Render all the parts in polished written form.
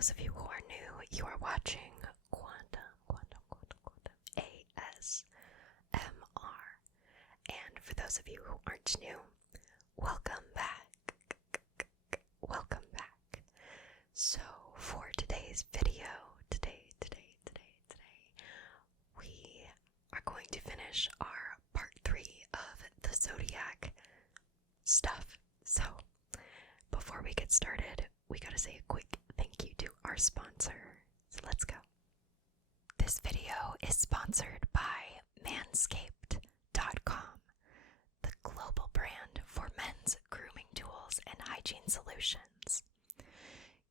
those of you who are new, you are watching Quantum ASMR. And for those of you who aren't new, welcome back. Welcome back. So for today's video, we are going to finish our part 3 of the Zodiac stuff. So before we get started, we gotta say a quick thank you to our sponsor. So let's go. This video is sponsored by Manscaped.com, the global brand for men's grooming tools and hygiene solutions.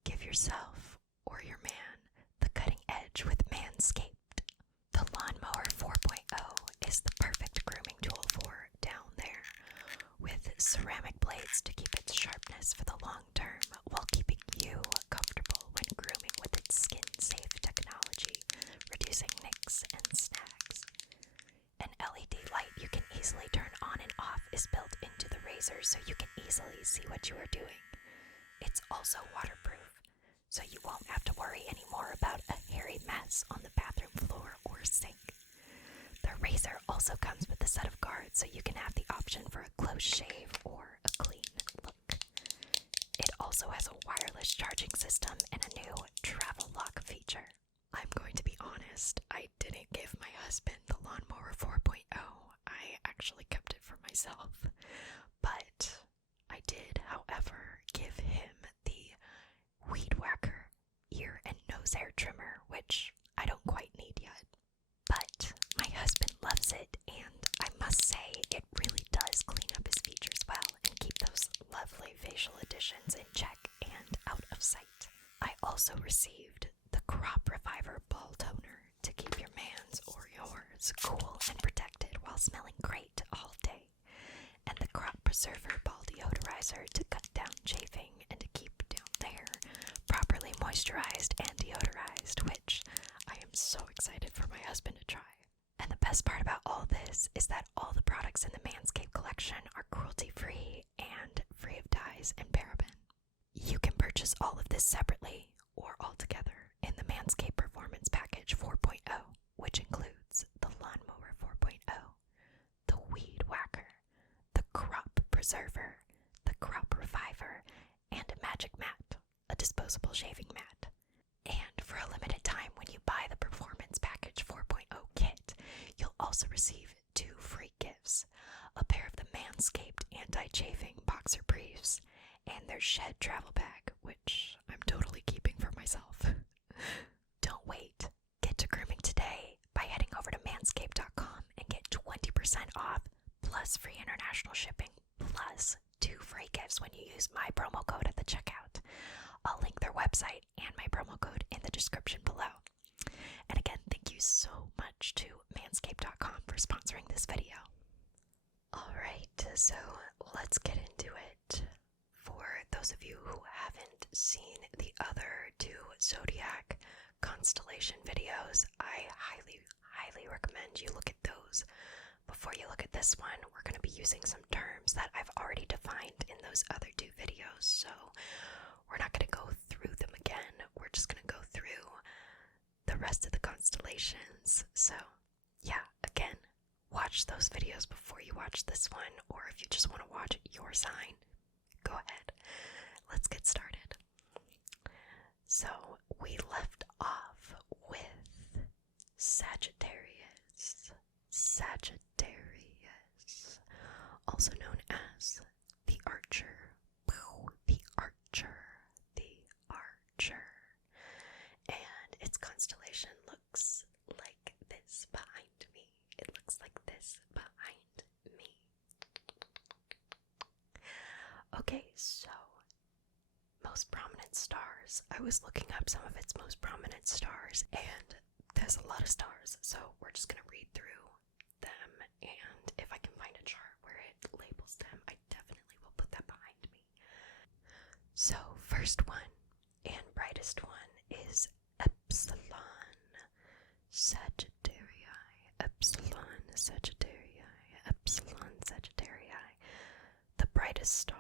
Give yourself or your man the cutting edge with Manscaped. The Lawnmower 4.0 is the perfect grooming tool for down there, with ceramic blades to keep its sharpness for the long term while keeping you comfortable when grooming with its skin-safe technology, reducing nicks and snags. An LED light you can easily turn on and off is built into the razor so you can easily see what you are doing. It's also waterproof, so you won't have to worry anymore about a hairy mess on the bathroom floor or sink. The razor also comes with a set of guards so you can have the option for a close shave or a clean look. It also has a wireless charging system and a new travel lock feature. I'm going to be honest, I didn't give my husband the Lawnmower 4.0. I actually kept it for myself. But I did, however, give him the Weed Whacker ear and nose hair trimmer, which I don't quite need yet. But my husband loves it, and I must say it really does clean up his features well and keep those lovely facial additions in check and out of sight. I also received the Crop Reviver Ball Toner to keep your man's or yours cool and protected while smelling great all day, and the Crop Preserver Ball Deodorizer to cut down chafing and to keep down there properly moisturized and deodorized, which I am so excited for my husband to try. And the best part about all this is that all the products in the Manscaped collection are cruelty-free and free of dyes and paraben. You can purchase all of this separately or all together in the Manscaped Performance Package 4.0, which includes the Lawnmower 4.0, the Weed Whacker, the Crop Preserver, the Crop Reviver, and a Magic Mat, a disposable shaving mat. And for a limited time, when you buy the Performance Package 4.0 kit, you'll also receive 2 free gifts: a pair of the Manscaped anti-chafing boxer briefs and their Shed travel bag, which I'm totally keeping for myself. Don't wait. Get to grooming today by heading over to manscaped.com and get 20% off plus free international shipping plus 2 free gifts when you use my promo code at the checkout. I'll link their website and my promo code in the description below. And again, thank you so much to manscaped.com for sponsoring this video. Alright, so let's get into it. For those of you who haven't seen the other 2 Zodiac Constellation videos, I highly recommend you look at those. Before you look at this one, we're going to be using some terms that I've already defined in those other 2 videos, so we're not going to go through them again. We're just going to go through the rest of the constellations. So yeah, again, watch those videos before you watch this one, or if you just want to watch your sign, go ahead. Let's get started. So we left off with Sagittarius, also known as the Archer, and its constellation looks like this behind me. It looks like this behind me. Okay, so most prominent stars. I was looking up some of its most prominent stars, and there's a lot of stars, so we're just gonna read through them, and if I can find a chart where it labels them, I definitely will put that behind me. So first one and brightest one is Epsilon Sagittarii, the brightest star.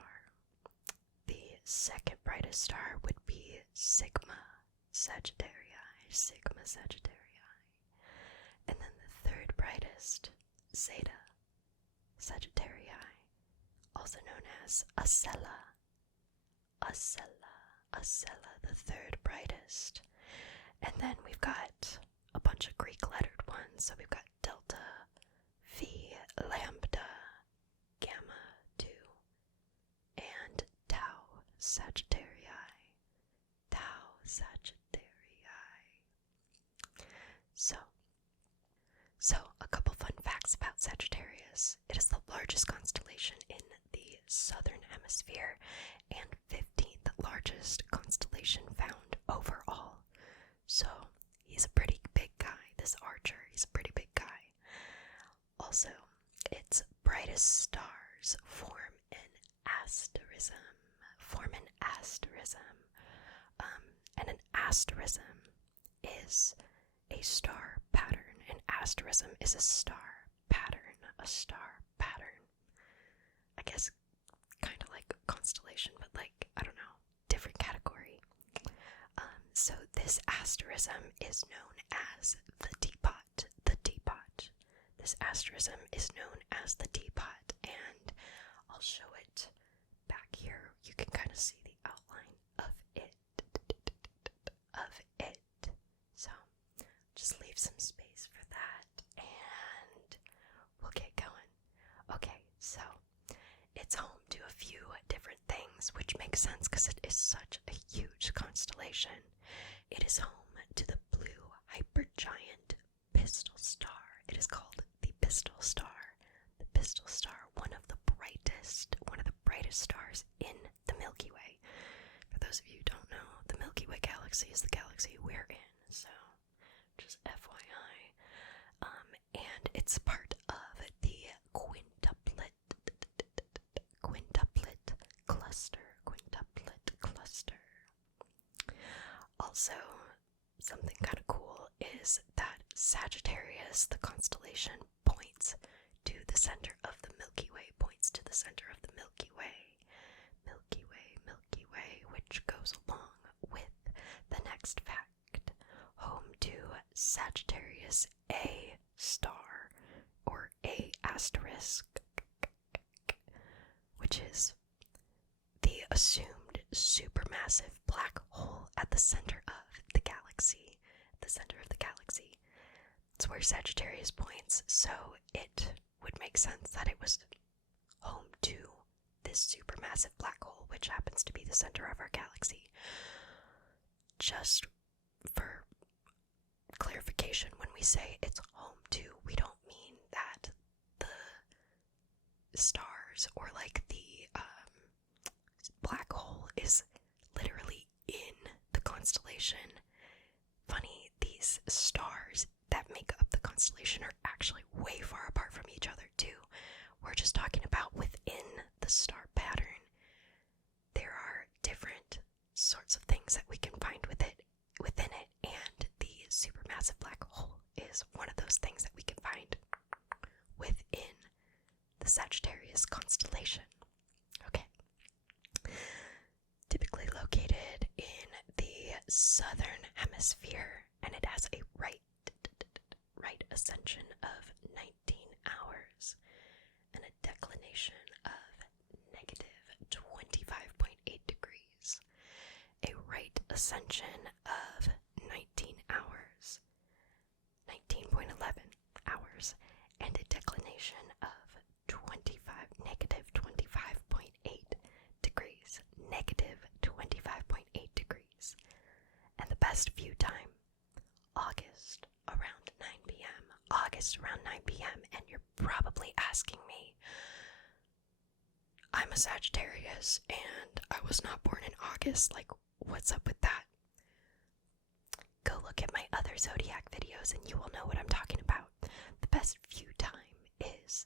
The second brightest star would be Sigma Sagittarii, Sigma Sagittarii. And then the third brightest, Zeta Sagittarii, also known as Acela, the third brightest. And then we've got a bunch of Greek lettered ones, so we've got Delta, Phi, Lambda, Gamma 2, and Tau Sagittarii. So a couple fun facts about Sagittarius. It is the largest constellation in the southern hemisphere and 15th largest constellation found overall. So he's a pretty big guy, this Archer. He's a pretty big guy. Also, its brightest stars form an asterism. And an asterism is a star pattern. An asterism is a star pattern. I guess kind of like a constellation, but like, I don't know, different category. So this asterism is known as the teapot. This asterism is known as the teapot, and I'll show it back here. You can kind of see the outline of it. So just leave some space for that, and we'll get going. Okay, so it's home to a few different things, which makes sense because it is such a huge constellation. It is home to the blue hypergiant Pistol Star. It is called the Pistol Star. The Pistol Star, one of the brightest stars in the Milky Way. For those of you who don't know, the Milky Way galaxy is the galaxy we're in, so just FYI. And it's part of the quintuplet cluster. Also, something kind of cool is that Sagittarius, the constellation, points to the center of the Milky Way, which goes along with the next fact. Home to Sagittarius A star, or A asterisk, which is the assumed supermassive black hole at the center of the galaxy. It's where Sagittarius points, so it would make sense that it was home to this supermassive black hole, which happens to be the center of our galaxy. Just for clarification, when we say it's home to, we don't mean that the stars or like the black hole is literally in the constellation. Funny, these stars that make up the constellation are actually way far apart from each other too. We're just talking about within the star pattern. There are different sorts of things that we can find within it, and the supermassive black hole is one of those things that we can find within the Sagittarius constellation. Okay. Typically located in the southern hemisphere, and it has a right ascension of 19 hours and a declination of negative 25.8 degrees. A right ascension of 19 hours, 19.11 hours, and a declination of negative 25.8 degrees, negative 25.8 degrees. And the best view time, August around 9 p.m. And you're probably asking me, I'm a Sagittarius and I was not born in August, like what's up with that? Go look at my other zodiac videos and you will know what I'm talking about. The best view time is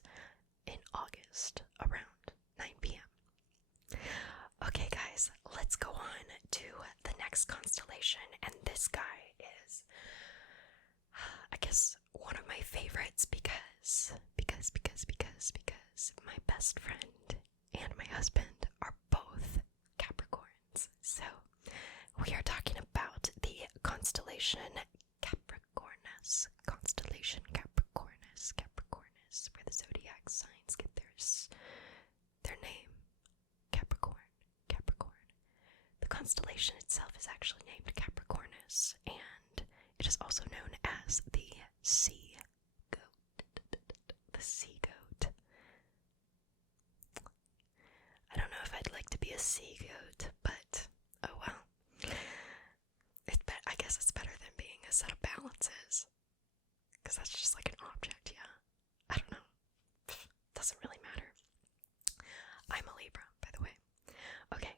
in August around 9 p.m. Okay guys, let's go on to the next constellation, and this guy is, I guess, one of my favorites because my best friend and my husband are both Capricorns. So we are talking about the constellation Capricornus. Constellation Capricornus. Capricornus, where the zodiac signs get their name. Capricorn. Capricorn. The constellation itself is actually named Capricornus, and it is also known as the sea goat. The sea goat. I don't know if I'd like to be a sea goat, but oh well. I guess it's better than being a set of balances, because that's just like an object, yeah. I don't know. Doesn't really matter. I'm a Libra, by the way. Okay,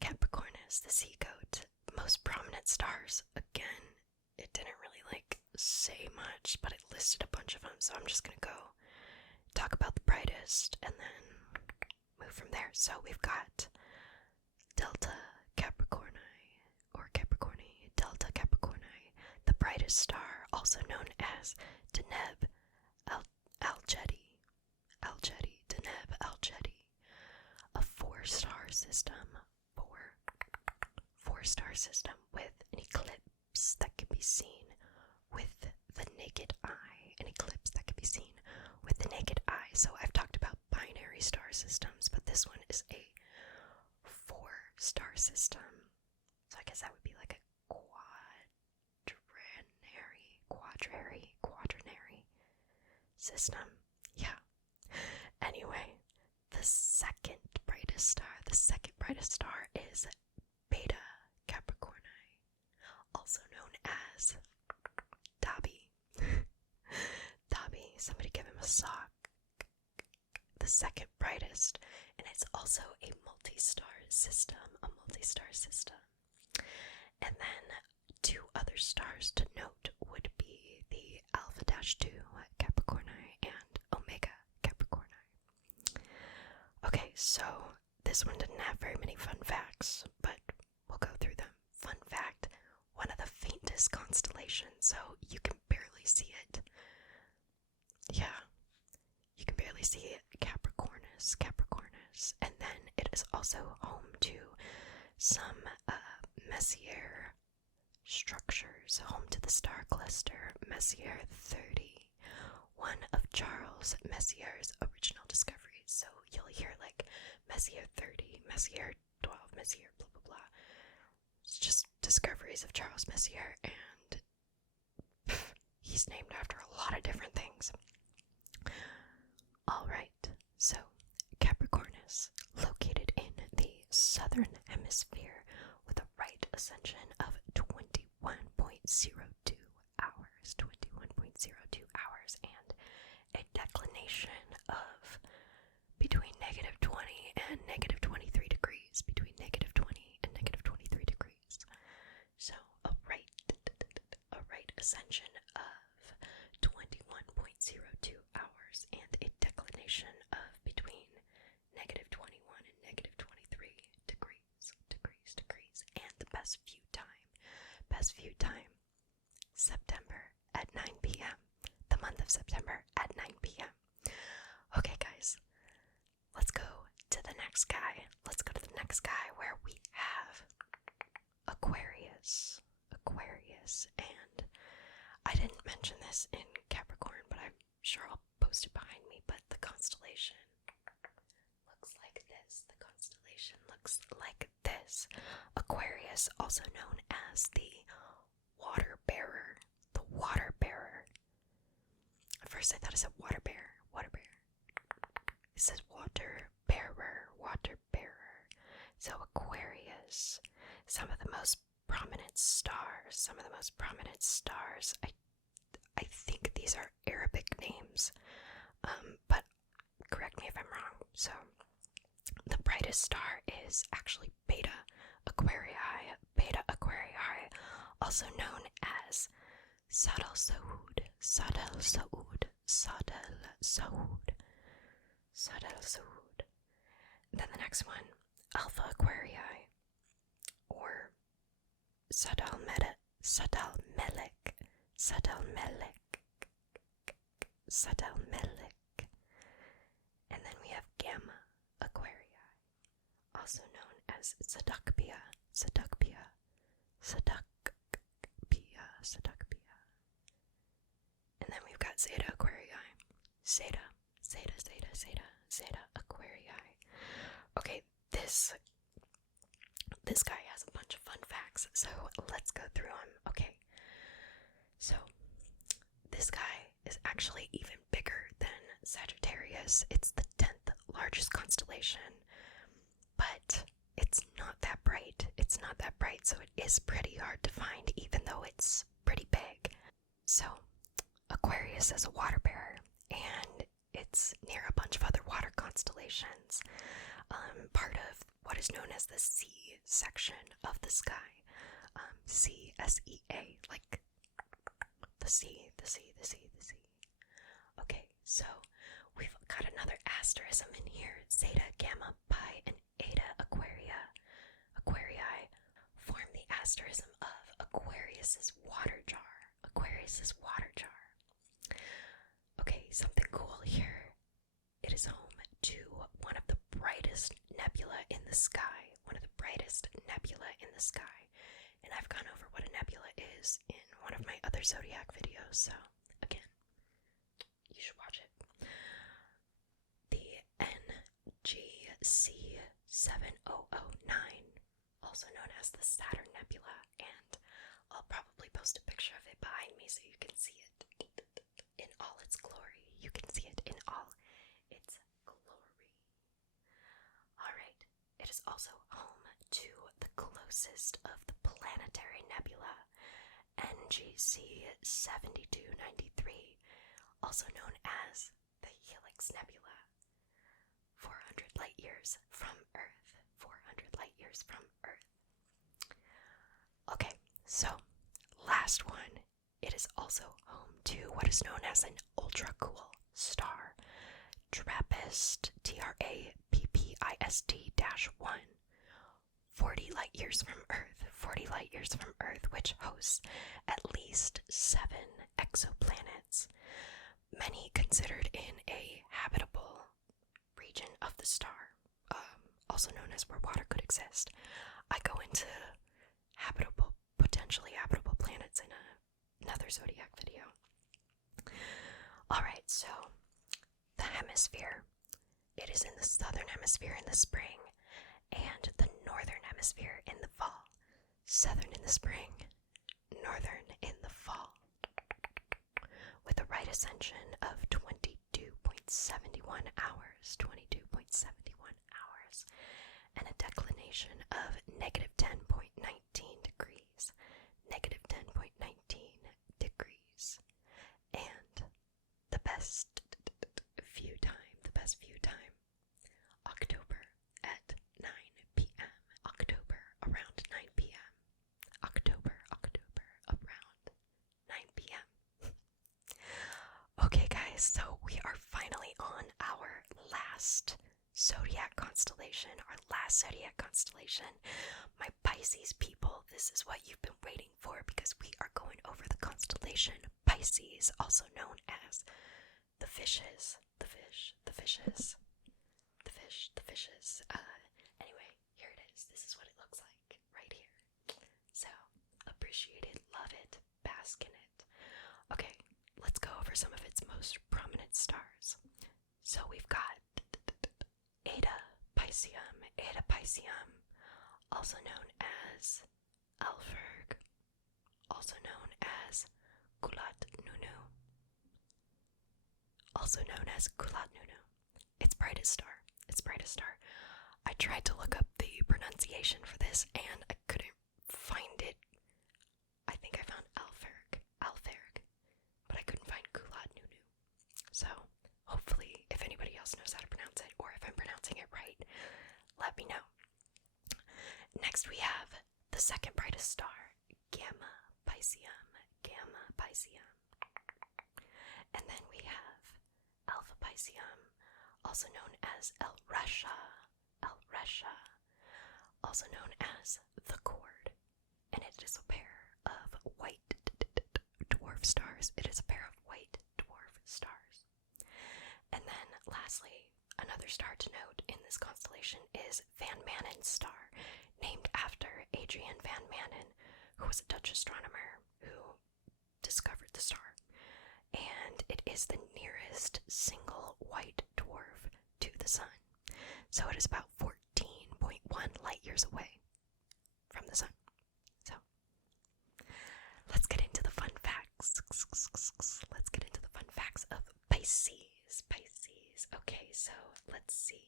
Capricornus, the sea goat. Most prominent stars. Again, it didn't really say much, but it listed a bunch of them, so I'm just gonna go talk about the brightest and then move from there. So we've got Delta Capricorni, or Capricorni, Delta Capricorni, the brightest star, also known as Deneb Algedi, Deneb Algedi, a four-star system with an eclipse that can be seen with the naked eye. An eclipse that can be seen with the naked eye. So I've talked about binary star systems, but this one is a four-star system. So I guess that would be like a quaternary system. Yeah. Anyway, the second brightest star is Beta Capricorni, also known as Dobby. Dobby, somebody give him a sock. The second brightest, and it's also a multi-star system. And then two other stars to note would be the Alpha-2 Capricorni and Omega Capricorni. Okay, so this one didn't have very many fun facts, but we'll go through them. Fun fact, one of the faintest constellations, so you can barely see it. Yeah, you can barely see it. Capricornus, and then it is also home to some Messier structures, home to the star cluster Messier 30, one of Charles Messier's original discoveries. So you'll hear Messier 30, Messier 12, Messier blah blah blah. It's just discoveries of Charles Messier, and he's named after a lot of different things. Alright, so Capricornus, located in the southern hemisphere with a right ascension of 21.02 hours, and a declination of between -20 and -23 degrees, between -20 and -23 degrees. So a right ascension of 21.02 hours and a declination of between -21 and -23 degrees, and the best view time, September at 9 p.m. The month of September at 9 p.m. Okay, guys, let's go to the next guy. Where we have Aquarius, and I didn't mention this in Capricorn, but I'm sure I'll post it behind me, but the constellation looks like this. Aquarius, also known as the water bearer. At first I thought it said water bear. It says water bearer. So Aquarius, some of the most prominent stars. I think these are Arabic names, but correct me if I'm wrong. So the brightest star is actually Beta Aquarii, also known as Sadal Saud. Then the next one, Alpha Aquarii, or Sadal Melek. And then we have Gamma Aquarii, also known as Sadakpia. And then we've got Zeta Aquarii. Zeta Aquarii. Okay, this guy has a bunch of fun facts, so let's go through them. Okay, so this guy is actually even bigger than Sagittarius. It's the 10th largest constellation, but it's not that bright. So it is pretty hard to find, even though it's pretty big. So Aquarius is a water bearer, and it's near a bunch of other water constellations, part of what is known as the sea section of the sky. C-S-E-A, like the sea. Okay, so we've got another asterism in here. Zeta, Gamma, Pi, and Eta Aquarii form the asterism of Aquarius's water jar. Okay, something cool here. It is home to one of the brightest nebula in the sky. And I've gone over what a nebula is in one of my other zodiac videos, so again, you should watch it. The NGC 7009, also known as the Saturn Nebula, and I'll probably post a picture of it behind me so you can see it in all its glory. Alright, it is also home to the closest of the planetary nebula, NGC 7293, also known as the Helix Nebula, 400 light years from Earth. Okay, so last one. It is also home to what is known as an ultra-cool star, TRAPPIST, TRAPPIST-1, 40 light years from Earth, which hosts at least 7 exoplanets, many considered in a habitable region of the star, also known as where water could exist. I go into potentially habitable planets in another zodiac video. Alright, so the hemisphere. It is in the southern hemisphere in the spring, and the northern hemisphere in the fall. Southern in the spring, northern in the fall. With a right ascension of 22.71 hours, and a declination of negative 10.19 degrees, and the best view time, October at 9 p.m. October around 9 p.m. Okay guys, so we are finally on our last zodiac constellation, My Pisces people, this is what you've been waiting for, because we are going over the constellation Pisces, also known as the fishes. Anyway, here it is. This is what it looks like right here. So, appreciate it, love it, bask in it. Okay, let's go over some of its most prominent stars. So we've got Eta Piscium, also known as Alphurg, also known as Gulat Nunu. Its brightest star. I tried to look up the pronunciation for this and I couldn't find it. I think I found Alphurg, but I couldn't find Gulat Nunu. So hopefully, if anybody else knows how to pronounce it, or if I'm pronouncing it right, let me know. Next we have the second brightest star, Gamma Piscium. And then we have Alpha Piscium, also known as El Resha, also known as the Cord, and it is a pair of white dwarf stars. And then lastly, another star to note in this constellation is Van Manen's star, named after Adrian Van Manen, who was a Dutch astronomer who is the nearest single white dwarf to the sun. So it is about 14.1 light years away from the sun. So let's get into the fun facts. Let's get into the fun facts of Pisces. Pisces. Okay, so let's see.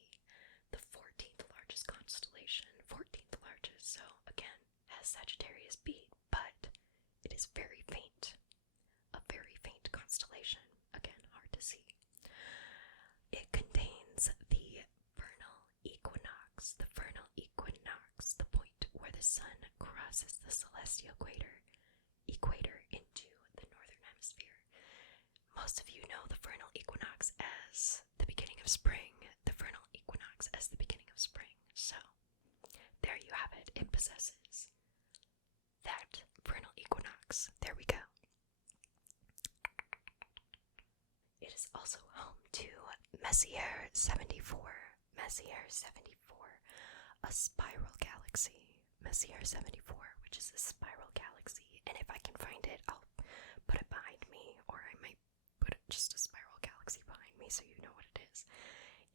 The 14th largest constellation. 14th largest. So again, has Sagittarius beat, but it is very faint. A very faint constellation. Again, hard to see. It contains the vernal equinox. The vernal equinox, the point where the sun crosses the celestial equator into the northern hemisphere. Most of you know the vernal equinox as the beginning of spring. The vernal equinox as the beginning of spring. So, there you have it. It possesses that vernal equinox. There we go. It is also home to Messier 74. Messier 74, a spiral galaxy. Messier 74, which is a spiral galaxy. And if I can find it, I'll put it behind me, or I might put just a spiral galaxy behind me so you know what it is.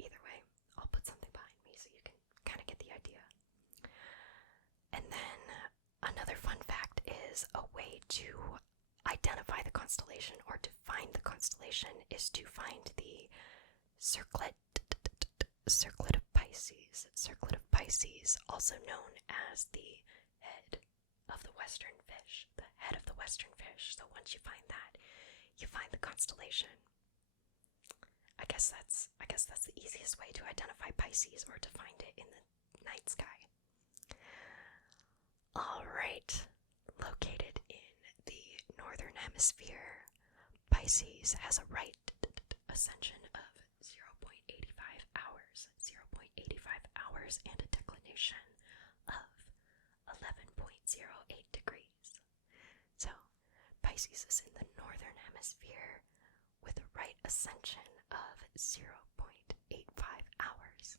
Either way, I'll put something behind me so you can kind of get the idea. And then another fun fact is a way to identify the constellation or to find the constellation is to find the circlet of Pisces. Circlet of Pisces, also known as the head of the western fish. The head of the western fish. So once you find that, you find the constellation. I guess that's the easiest way to identify Pisces, or to find it in the night sky. Alright, located in the northern hemisphere, Pisces has a right ascension of 0.85 hours, 0.85 hours, and a declination of 11.08 degrees. So, Pisces is in the northern hemisphere with a right ascension of 0.85 hours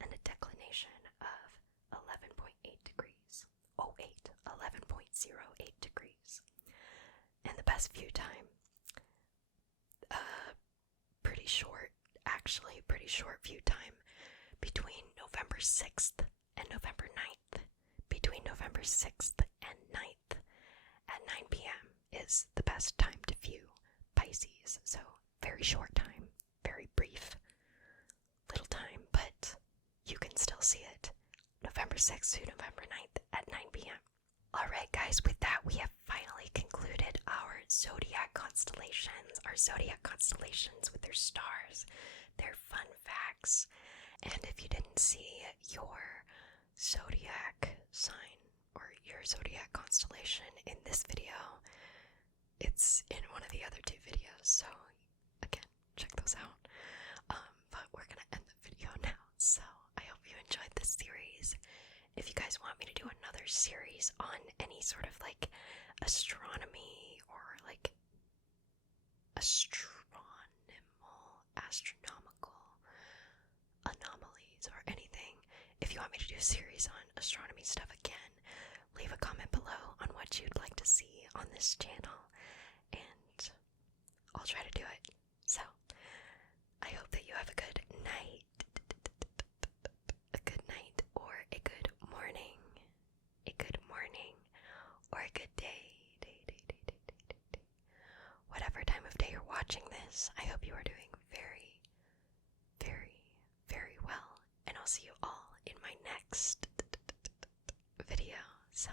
and a declination of 11.8 degrees. 11.08 degrees. And the best view time, pretty short view time between November 6th and November 9th. Between November 6th and 9th at 9 p.m. is the best time to view Pisces. So very short time, very brief little time, but you can still see it. November 6th to November 9th at 9 p.m. Alright guys, with that we have finally concluded our zodiac constellations. Our zodiac constellations with their stars, their fun facts. And if you didn't see your zodiac sign or your zodiac constellation in this video, it's in one of the other two videos. So again, check those out. But we're gonna end the video now. So I hope you enjoyed this series. If you guys want me to do another series on any sort of like astronomy or like astronomical anomalies or anything, if you want me to do a series on astronomy stuff again, leave a comment below on what you'd like to see on this channel, and I'll try to do it. So, I hope that you have a good night, or a good morning, or a good day. Whatever time of day you're watching this, I hope you are doing very, very, very well, and I'll see you all in my next video. So,